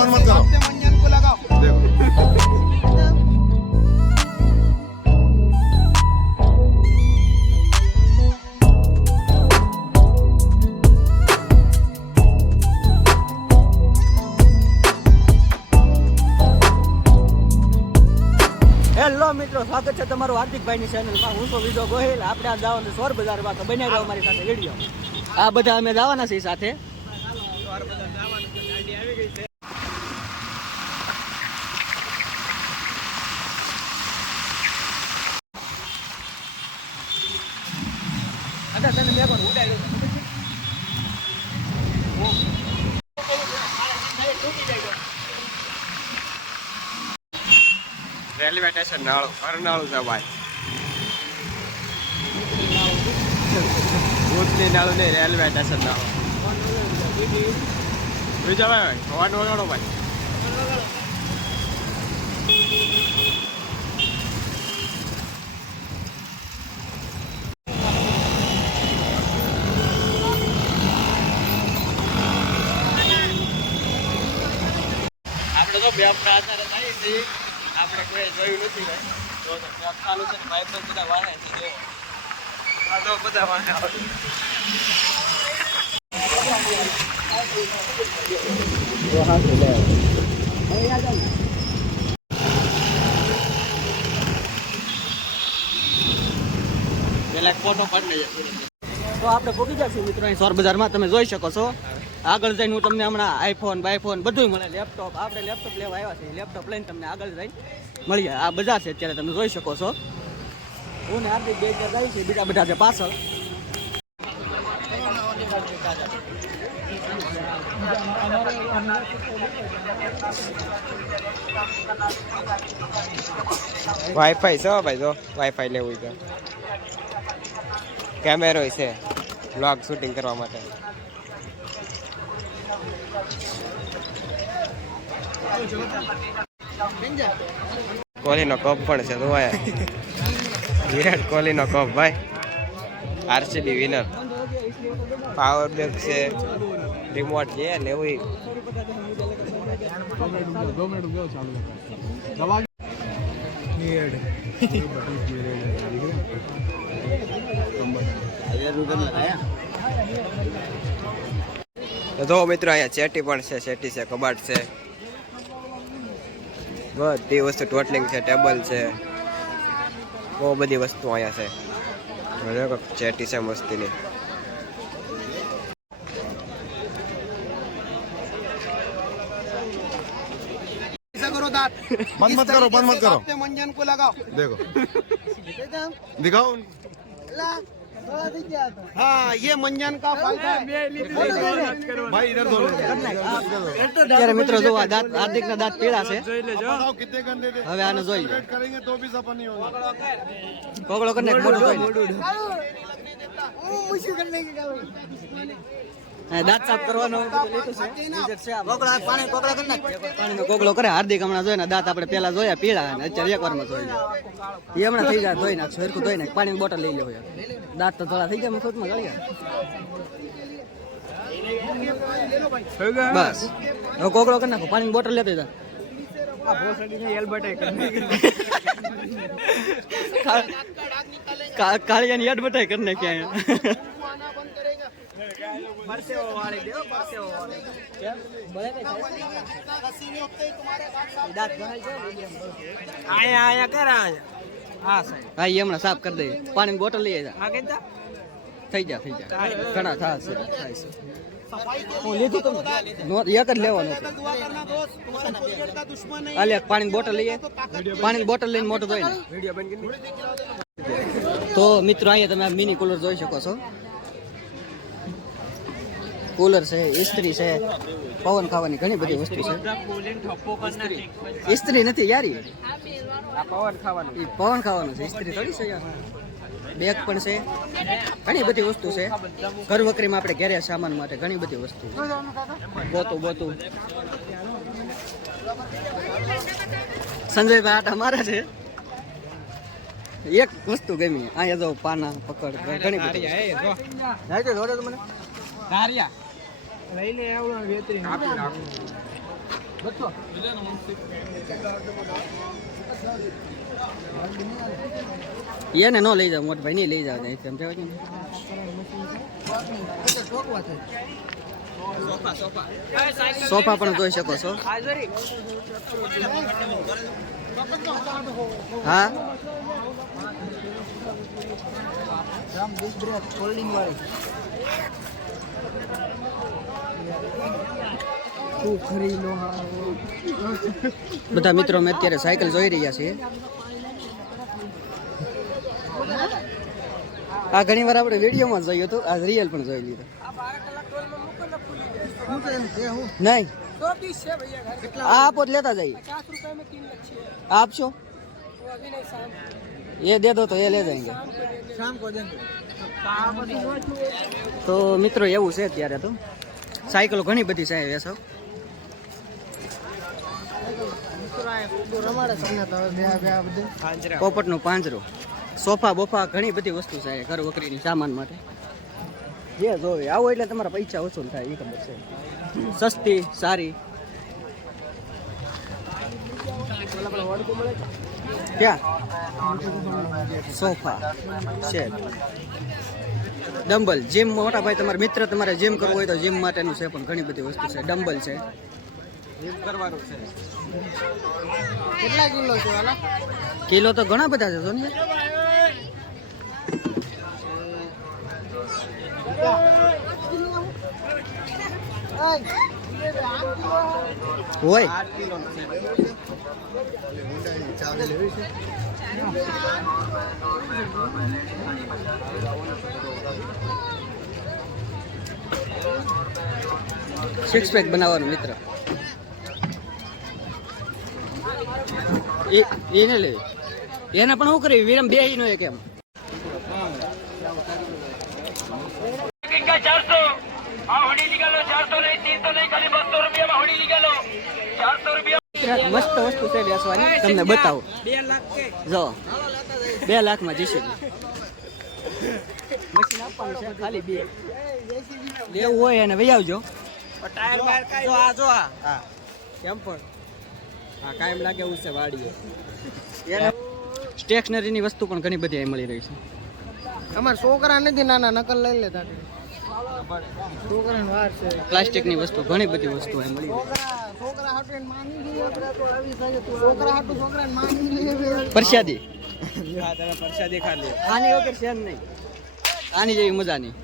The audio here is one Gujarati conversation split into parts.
बंद मत करो। मंजन को लगाओ देखो હેલો મિત્રો, સ્વાગત છે તમારું હાર્દિકભાઈની ચેનલમાં. હું તો વિજો ગોહિલ. આપણે આ જવાનું સોર બજારમાં, તો બને રહ્યો અમારી સાથે વિડીયો. આ બધા અમે જવાના છીએ સાથે. તને મેં પણ ઉડાડ્યું. રેલવે સ્ટેશન નાળું અરનાળું છે ભાઈ. ભૂતની નાળું નહીં, રેલવે સ્ટેશન નાળું. બીજા ભાઈ ફોન વગાડો ભાઈ. આપણે તો બે પ્રાર્થના થાય છે. આપણે કોઈ જોયું નથી ભાઈ. જો તો ચાલુ છે ને ભાઈ, પણ બધા વાહે છે. જો આ તો બધા વાહે આવે. પેલા ફોટો પાડી લઈએ. તો આપણે પહોંચી ગયા છીએ મિત્રો અહીં સોર બજારમાં. તમે જોઈ શકો છો. આગળ જઈને હું તમને હમણાં આઈફોન બાઈફોન બધું મળે. લેપટોપ, આપણે લેપટોપ લેવા આવ્યા છીએ. લેપટોપ લઈને તમને આગળ જઈને મળીએ. આ બજાર છે અત્યારે, તમે જોઈ શકો છો. હું ને હાર્દિક બે ચાર જાય છે, બીજા બધા છે પાછળ. વાઈફાઈ છે ભાઈ. જો વાઈફાઈ લેવું છે. કેમેરો છે વ્લોગ શૂટિંગ કરવા માટે. કોહલીનો કપ પણ છે. જોવાય વિરાટ કોહલીનો કપ ભાઈ. RCB winner. પાવર બેંક છે, રિમોટ જે લેવું. તો મિત્રો અહીંયા ચેટી પણ છે, ચેટી છે, કબાટ છે, બધી વસ્તુ ટોટલિંગ છે, ટેબલ છે, બહુ બધી વસ્તુ અહીંયા છે. ચેટી છે મસ્તીની. बंद मत करो, बंद मत करो। मंजन को लगाओ देखो दिखाओ। हाँ, ये मंजन का फायदा है। भाई इधर दो અત્યારે મિત્રો જો આ દાંત, હાર્દિકના દાંત પીળા છે. बताओ कितने गंदे थे। હવે આને જોઈએ. वेट करेंगे तो भी सफर नहीं होगा। કોગળો કરીને મોટું જોઈને દાંત સાફ કરવાનો પાણીનો કોગળો કરે. હાર્દિક હમણાં જોઈને દાંત આપણે પેલા જોયા પીળા, અને અત્યારે એક વારમાં જોઈ લે. એ હમણાં થઈ જાય, ધોઈ નાખશો, સરખું ધોઈ નાખ. પાણીની બોટલ લઈ લેવો. દાંત તો થોડા થઈ ગયા મફતમાં ગળી ગયા. બસ હવે કોગળો કરી નાખો. પાણીની બોટલ લેતો જા. કાળિયાની યાદ બટાઈ કરી નાખી. હા, એ હમણાં સાફ કરી દઈએ. પાણીની બોટલ લઈ જા. થઈ જા ઘણા થાય છે. હું લીધું તમે એક જ લેવાનું હતું. હાલે પાણીની બોટલ લઈએ. પાણીની બોટલ લઈને મોટું ધોઈ ને. તો મિત્રો અહીંયા તમે મિની કુલર જોઈ શકો છો. કુલર છે, ઇસ્ત્રી છે, પવન ખાવાની ઘણી બધી વસ્તુ છે. ઇસ્ત્રી નથી યારી, પવન ખાવાનું છે. ઇસ્ત્રી થોડી છે યાર. બેગ પણ છે, ઘણી બધી વસ્તુ છે. ઘર વકરીમાં આપણે ઘરે સામાન માટે ઘણી બધી વસ્તુ. બોતું સંજયભાઈ આટા મારે છે. એક વસ્તુ ગમી અહીંયા જો પાના પકડ ઘણી બધી મને એને ન લઈ જાવ મોટા ભાઈ નહીં લઈ જાવ સમજાવ છે સોફા પણ જોઈ શકો છો હા બધા મિત્રો મેં અત્યારે સાયકલ જોઈ રહ્યા છીએ આ ઘણી વાર આપણે વિડીયોમાં જોયું હતું આ રિયલ પણ જોઈ લીધું નહીં આ આપો તો લેતા જઈએ આપશો ये दे दो तो ये ले जाएंगे તો મિત્રો એવું છે અત્યારે તો સાયકલો ઘણી બધી છે વેસો પોપટનું પાંજરું સોફા બોફા ઘણી બધી વસ્તુ છે ઘર વકરીની સામાન માટે જે જોવે આવો એટલે તમારા પૈસા વસૂલ થાય એ ખબર છે સસ્તી સારી ક્યાં સોફા છે ડમ્બલ જીમ મોટા ભાઈ તમારા મિત્ર તમારે જીમ કરવું હોય તો જીમ માટેનું છે પણ ઘણી બધી વસ્તુ છે ડમ્બલ છે જીમ કરવાનું છે કેટલા કિલો છે વાલા કિલો તો ઘણા બધા છે સોનિયા હોય 8 કિલો છે સિક્સ પેક બનાવવાનું મિત્ર એને લે એને પણ શું કરી વિરમ બે નો કેમ 400 આ હોડી નીકળો 400 નહીં 300 નહીં ખાલી 200 રૂપિયામાં હોડી નીકળો 400 રૂપિયા મસ્ત વસ્તુ છે બેસવાની તમને બતાવો 2 લાખ કે જો 2 લાખમાં જશે મશીન આપવાનું છે ખાલી 2 લેવું હોય અને વહી આવજો ટાયર બાર કાઈ જો આ હા કેમ પણ હા કાયમ લાગે એવું છે વાડીએ એને સ્ટેશનરીની વસ્તુ પણ ઘણી બધી અહીં મળી રહી છે અમાર છોકરા નથી નાના નકલ લઈ લેતા છોકરાને વાર છે પ્લાસ્ટિકની વસ્તુ ઘણી બધી વસ્તુ અહીં મળી રહી છોકરા હાટું માની લે છોકરા હાટું છોકરાને માની લે પ્રસાદી હા તમે પ્રસાદી ખા લે આની વગર છે નહીં આની જેવી મજા નહીં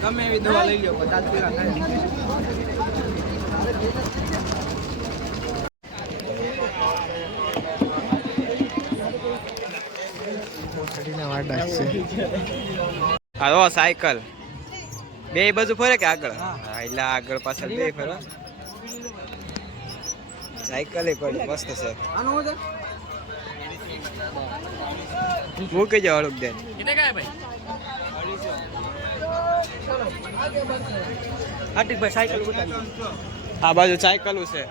ગમે એવી દવા લઈ લો તાત્કાલિક હા સાયકલ બે બાજુ ફરે કે આગળ હા એટલે આગળ પાછળ બે ફરવા સાયકલ એ પડી મસ્ત છે મૂકી જાવ અડુક દે હાર્દિકભાઈ સાયકલ બતાવી આ બાજુ સાયકલું છે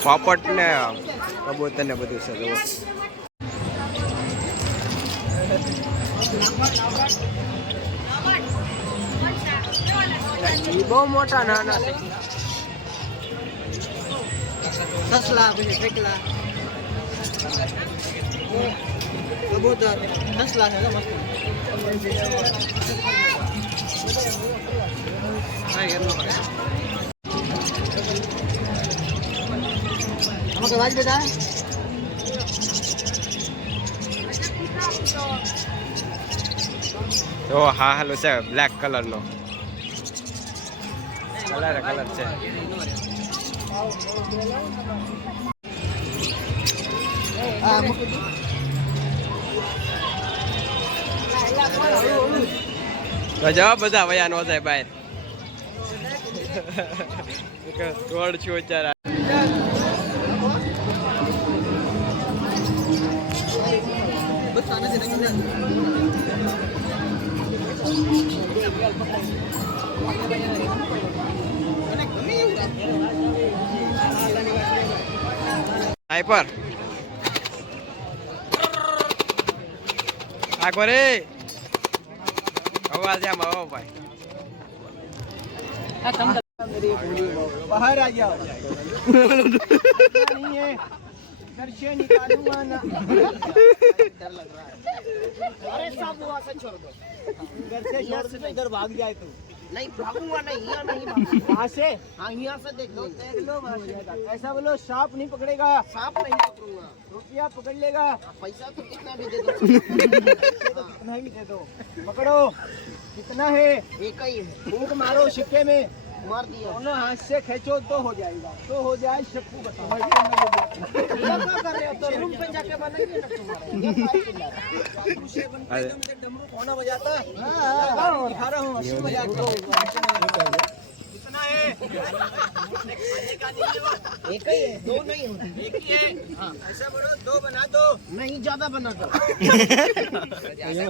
પાપડ ને કબૂતર ને બધું છે જુઓ બહુ મોટા નાના સસલા પછી ઠેકલા કબૂતર સસલા છે મસ્ત આમાં વાજ બેટા જો હા હાલો છે બ્લેક કલર નો કલર છે જવાબ બધા વયા નો જાય બહાર તોડ છું અત્યારે હાઈપર આગો રે અવાજ આમ આવો ભાઈ बाहर आ जाओ नहीं है घर से निकालूंगा ना डर लग रहा है अरे सब वहां से छोड़ दो घर से इधर भाग जाए तू नहीं भागूंगा नहीं, यहाँ नहीं भागूंगा। वहां से हाँ यहाँ से देख लो वहां से ऐसा बोलो सांप नहीं पकड़ेगा सांप नहीं पकड़ूंगा। रुपया पकड़ लेगा पैसा तो कितना भी दे दो। कितना ही दे दो पकड़ो कितना है एक ही है, फूंक मारो सिक्के में मार दिया। दोनों हाथ से खेचो तो हो जाएगा तो हो जाए शक्कू बताओ ये क्या कर रहे हो? तो रूम पे जाके बनाइए ना तुम्हारे। डमरू कौन बजाता दिखा रहा हूँ हंसी मजाक कितना है एक ही है, दो नहीं होते। एक ही है ऐसा बोलो दो बना दो नहीं ज्यादा बना दो।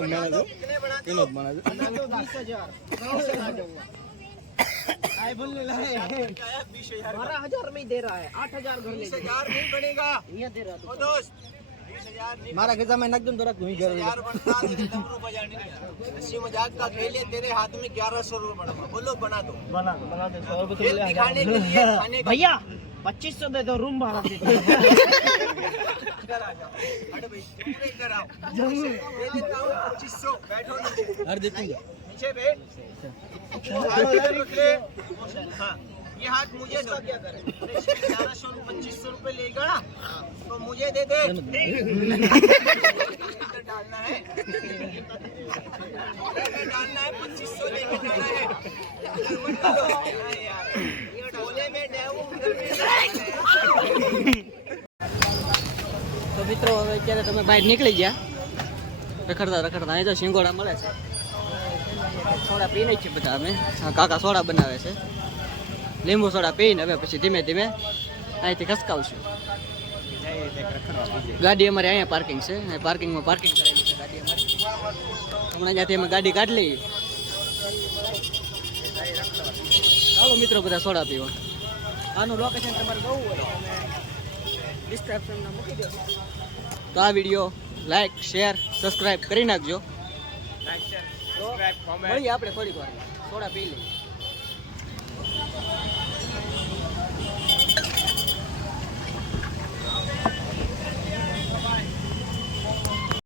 बना दो कितने बना दो बना दो 20,000 आए बोलने लगे 20,000 12,000 में ही दे रहा है, 8,000 घर ले 20,000 नहीं बनेगा यहाँ दे रहा ओ दोस्त 20,000 नहीं मारा खिसा मैं नकदम तो रख दूं 20,000 बनता है डमरू बजाने का हंसी मजाक का खेल है तेरे हाथ में 1100 रुपए पड़ा हुआ बोलो बना दो बना दे 100 रुपए खेल दिखाने के लिए खाने का भैया 2500 दे दो, रूम भाड़ा दे दो। इधर आ जाओ अरे भाई तुम इधर आओ मैं देता हूं 2500 बैठो नीचे हर देते नीचे बैठ हाँ ये हाथ मुझे दो क्या करें 1100 2500 रुपए लेगा ना तो मुझे दे दे डालना है 2500 लेके जाना है यार बोले में તો મિત્રો હવે અત્યારે તમે બહાર નીકળી ગયા રખડતા રખડતા અહીં તો શિંગોડા મળે છે સોડા પીને જ છે બધા અમે કાકા સોડા બનાવે છે લીંબુ સોડા પીને હવે પછી ધીમે ધીમે અહીંથી ખસકાવશું ગાડી અમારે અહીંયા પાર્કિંગ છે પાર્કિંગમાં પાર્કિંગ કરેલી છે ગાડી અમારી હમણાં ત્યાંથી અમે ગાડી કાઢી લઈએ ચાલો મિત્રો બધા સોડા પીવા આનું લોકેશન તમારે જોવું હોય ડિસ્ક્રિપ્શનમાં મૂકી દો તો આ વિડીયો લાઈક શેર સબસ્ક્રાઇબ કરી નાખજો મળીએ આપણે થોડીક વાર સોડા પી લઈએ